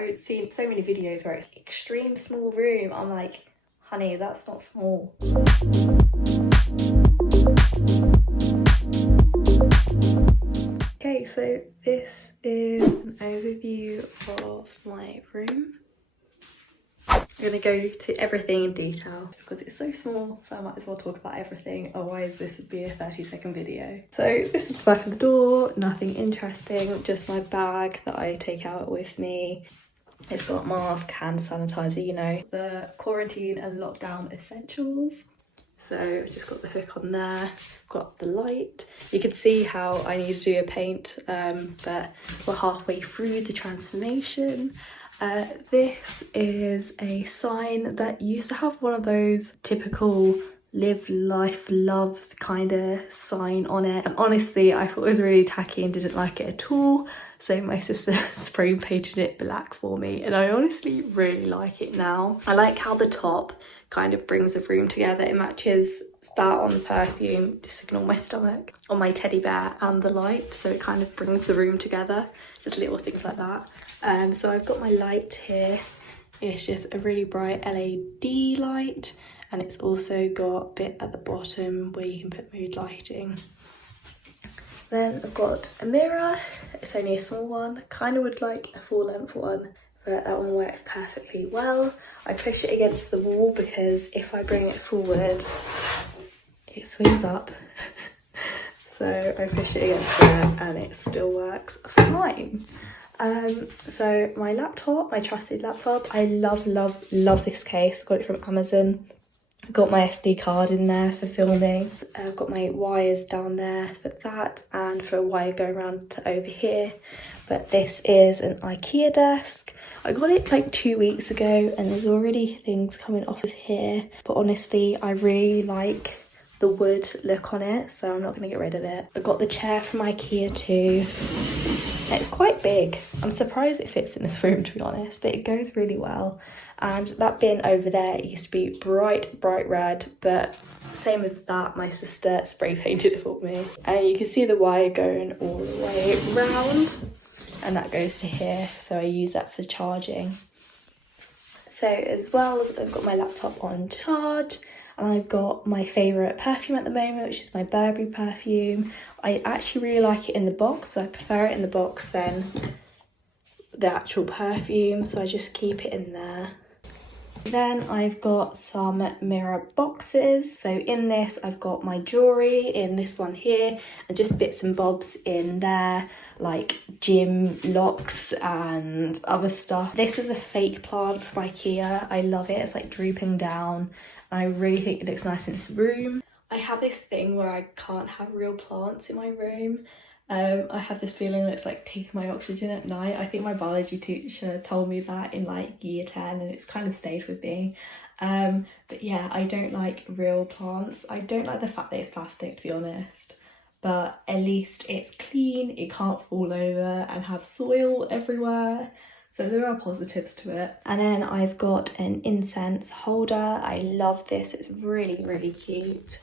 I've seen so many videos where it's extreme small room. I'm like, honey, that's not small. Okay, so this is an overview of my room. I'm going to go to everything in detail because it's so small, so I might as well talk about everything, otherwise this would be a 30-second video. So this is the back of the door, nothing interesting, just my bag that I take out with me. It's got mask, hand sanitizer, you know, the quarantine and lockdown essentials. So I've just got the hook on there, got the light. You can see how I need to do a paint, but we're halfway through the transformation. This is a sign that used to have one of those typical live, life, love kind of sign on it. And honestly, I thought it was really tacky and didn't like it at all. So my sister spray painted it black for me, and I honestly really like it now. I like how the top kind of brings the room together. It matches that on the perfume, just ignore my stomach, on my teddy bear and the light, so it kind of brings the room together. Just little things like that. So I've got my light here. It's just a really bright LED light, and it's also got a bit at the bottom where you can put mood lighting. Then I've got a mirror. It's only a small one. Kind of would like a full length one, but that one works perfectly well. I push it against the wall because if I bring it forward, it swings up. So I push it against there and it still works fine. So my laptop, my trusted laptop, I love this case. Got it from Amazon. Got my SD card in there for filming. I've got my wires down there for that, and for a wire going around to over here. But this is an IKEA desk. I got it like 2 weeks ago and there's already things coming off of here. But honestly, I really like the wood look on it, so I'm not going to get rid of it. I got the chair from IKEA too. It's quite big. I'm surprised it fits in this room, to be honest, but it goes really well. And that bin over there, it used to be bright red, but same as that, my sister spray painted it for me. And you can see the wire going all the way round, and that goes to here, so I use that for charging. So as well as I've got my laptop on charge, and I've got my favourite perfume at the moment, which is my Burberry perfume. I actually really like it in the box, so I prefer it in the box than the actual perfume, so I just keep it in there. Then I've got some mirror boxes. So in this I've got my jewellery in this one here, and just bits and bobs in there like gym locks and other stuff. This is a fake plant from IKEA. I love it. It's like drooping down. I really think it looks nice in this room. I have this thing where I can't have real plants in my room. I have this feeling that it's like taking my oxygen at night. I think my biology teacher told me that in like year 10, and it's kind of stayed with me. But yeah, I don't like real plants. I don't like the fact that it's plastic, to be honest. But at least it's clean, it can't fall over and have soil everywhere. So there are positives to it. And then I've got an incense holder. I love this, it's really cute.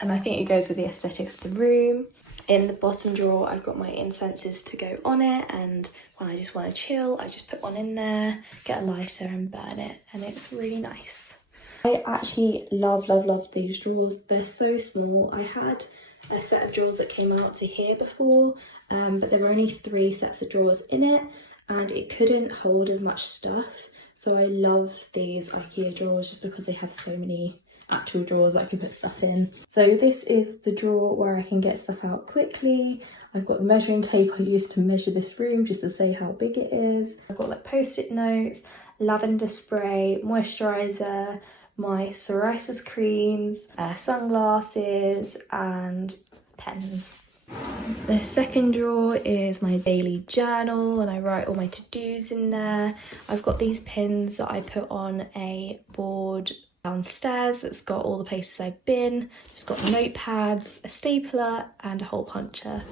And I think it goes with the aesthetic of the room. In the bottom drawer, I've got my incenses to go on it, and when I just want to chill, I just put one in there, get a lighter and burn it, and it's really nice. I actually love these drawers. They're so small. I had a set of drawers that came out to here before, but there were only 3 sets of drawers in it, and it couldn't hold as much stuff. So I love these IKEA drawers just because they have so many actual drawers that I can put stuff in. So this is the drawer where I can get stuff out quickly. I've got the measuring tape I use to measure this room just to say how big it is. I've got like post-it notes, lavender spray, moisturiser, my psoriasis creams, sunglasses and pens. The second drawer is my daily journal, and I write all my to-dos in there. I've got these pins that I put on a board downstairs that's got all the places I've been. Just got notepads, a stapler and a hole puncher.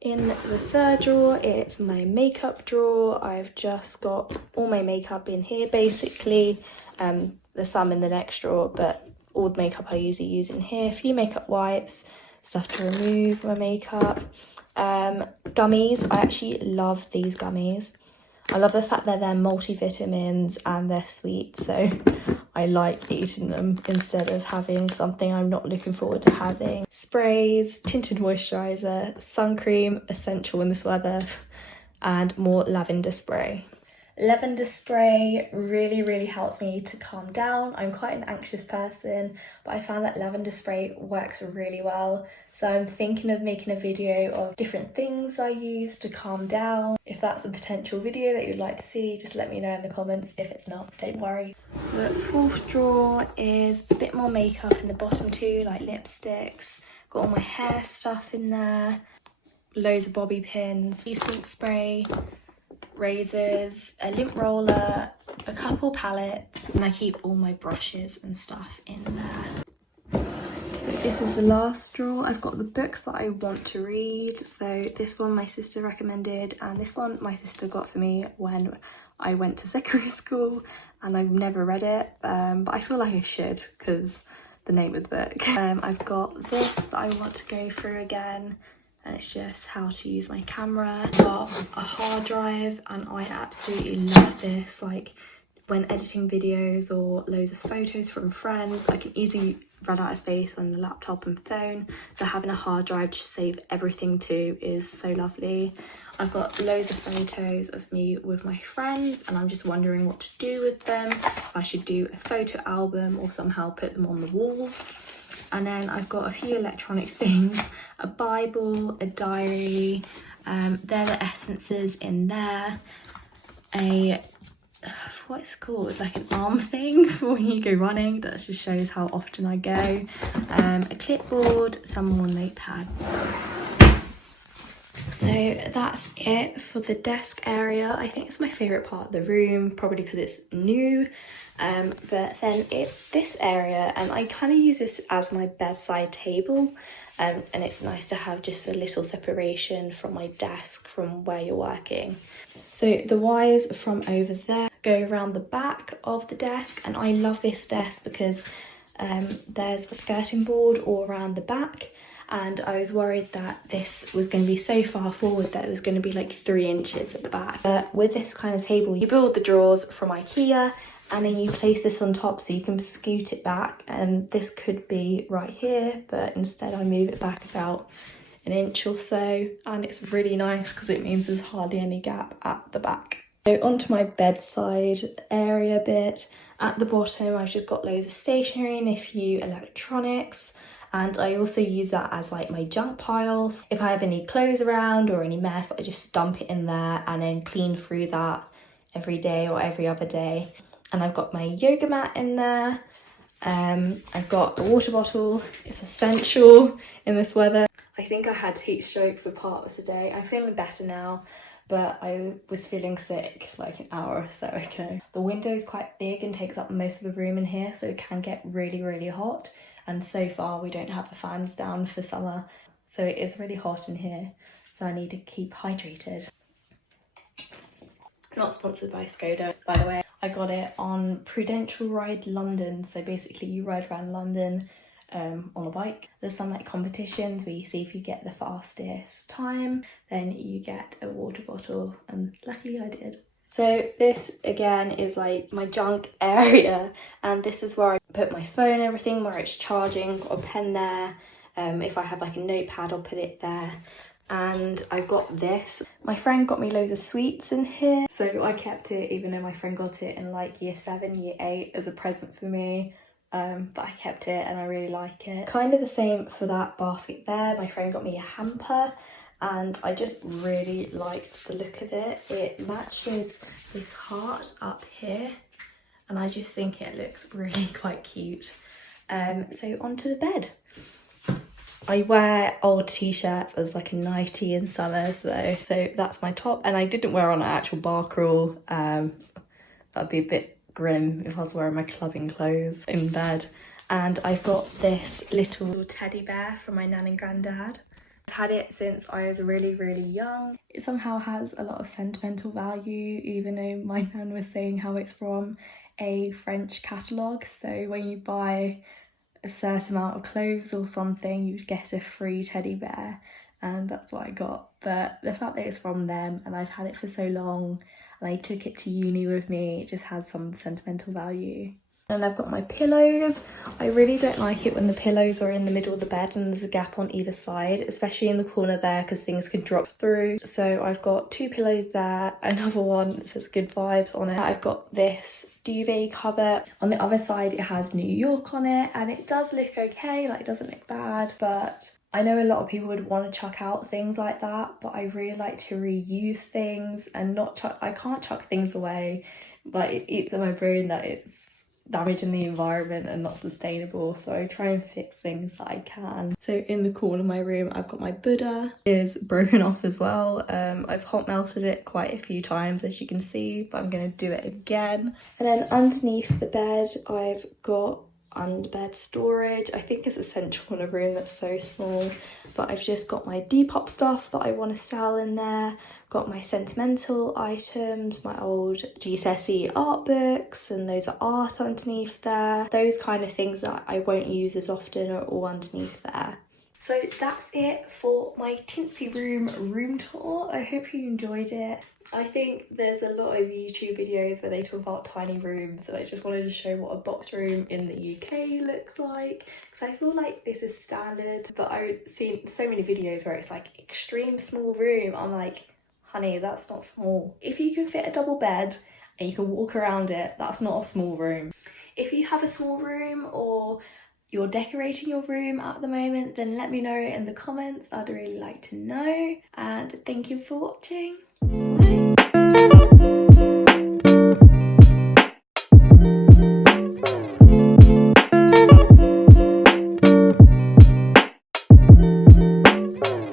In the third drawer, it's my makeup drawer. I've just got all my makeup in here basically. There's some in the next drawer, but all the makeup I usually use in here. A few makeup wipes, stuff to remove my makeup. Gummies, I actually love these gummies. I love the fact that they're multivitamins and they're sweet, so I like eating them instead of having something I'm not looking forward to having. Sprays, tinted moisturiser, sun cream, essential in this weather, and more lavender spray. Lavender spray really helps me to calm down. I'm quite an anxious person, but I found that lavender spray works really well. So I'm thinking of making a video of different things I use to calm down. If that's a potential video that you'd like to see, just let me know in the comments. If it's not, don't worry. The fourth drawer is a bit more makeup in the bottom too, like lipsticks. Got all my hair stuff in there, loads of bobby pins, sea salt spray, razors, a lint roller, a couple palettes, and I keep all my brushes and stuff in there. So this is the last drawer. I've got the books that I want to read. So this one my sister recommended, and this one my sister got for me when I went to secondary school, and I've never read it, but I feel like I should because the name of the book. I've got this that I want to go through again, and it's just how to use my camera. I've got a hard drive, and I absolutely love this. Like when editing videos or loads of photos from friends, I can easily run out of space on the laptop and phone, so having a hard drive to save everything to is so lovely. I've got loads of photos of me with my friends, and I'm just wondering what to do with them. I should do a photo album or somehow put them on the walls. And then I've got a few electronic things, a Bible, a diary, they're the essences in there, what's it called, like an arm thing for when you go running, that just shows how often I go, a clipboard, some more notepads. So that's it for the desk area. I think it's my favourite part of the room, probably because it's new. But then it's this area, and I kind of use this as my bedside table, and it's nice to have just a little separation from my desk from where you're working. So the wires from over there go around the back of the desk, and I love this desk because there's a skirting board all around the back, and I was worried that this was going to be so far forward that it was going to be like 3 inches at the back. But with this kind of table, you build the drawers from IKEA, and then you place this on top so you can scoot it back, and this could be right here, but instead I move it back about an inch or so, and it's really nice because it means there's hardly any gap at the back. So onto my bedside area bit. At the bottom I've just got loads of stationery and a few electronics, and I also use that as like my junk piles. If I have any clothes around or any mess, I just dump it in there and then clean through that every day or every other day. And I've got my yoga mat in there. I've got a water bottle. It's essential in this weather. I think I had heat stroke for part of the day. I'm feeling better now, but I was feeling sick like an hour or so ago. The window is quite big and takes up most of the room in here, so it can get really hot. And so far we don't have the fans down for summer, so it is really hot in here, so I need to keep hydrated. Not sponsored by Skoda, by the way. I got it on Prudential Ride London, so basically you ride around London on a bike. There's some like competitions where you see if you get the fastest time, then you get a water bottle, and luckily I did. So this again is like my junk area, and this is where I put my phone and everything, where it's charging. Got a pen there. If I have like a notepad, I'll put it there. And I've got this. My friend got me loads of sweets in here, so I kept it even though my friend got it in like year 7, year 8 as a present for me. But I kept it and I really like it. Kind of the same for that basket there. My friend got me a hamper, and I just really liked the look of it. It matches this heart up here, and I just think it looks really quite cute. So onto the bed. I wear old t-shirts as like a nightie in summer, so that's my top, and I didn't wear on an actual bar crawl. That'd be a bit grim if I was wearing my clubbing clothes in bed. And I've got this little teddy bear from my nan and granddad. I've had it since I was really young. It somehow has a lot of sentimental value, even though my nan was saying how it's from a French catalogue, so when you buy a certain amount of clothes or something, you get a free teddy bear, and that's what I got. But the fact that it's from them and I've had it for so long, and I took it to uni with me. It just has some sentimental value. And I've got my pillows. I really don't like it when the pillows are in the middle of the bed and there's a gap on either side, especially in the corner there, because things could drop through. So I've got 2 pillows there, another one that says good vibes on it. I've got this duvet cover. On the other side it has New York on it, and it does look okay, like it doesn't look bad, but I know a lot of people would want to chuck out things like that, but I really like to reuse things and not chuck. I can't chuck things away, but it eats in my brain that it's damaging the environment and not sustainable, so I try and fix things that I can. So in the corner of my room I've got my Buddha. It is broken off as well. I've hot melted it quite a few times, as you can see, but I'm going to do it again. And then underneath the bed I've got underbed storage. I think it's essential in a room that's so small, but I've just got my Depop stuff that I want to sell in there. Got my sentimental items, my old GCSE art books, and those are art underneath there. Those kind of things that I won't use as often are all underneath there. So that's it for my Tinsy room tour. I hope you enjoyed it. I think there's a lot of YouTube videos where they talk about tiny rooms, and I just wanted to show what a box room in the UK looks like, because I feel like this is standard, but I've seen so many videos where it's like extreme small room. I'm like, honey, that's not small. If you can fit a double bed and you can walk around it, that's not a small room. If you have a small room or you're decorating your room at the moment, then let me know in the comments. I'd really like to know. And thank you for watching. Bye.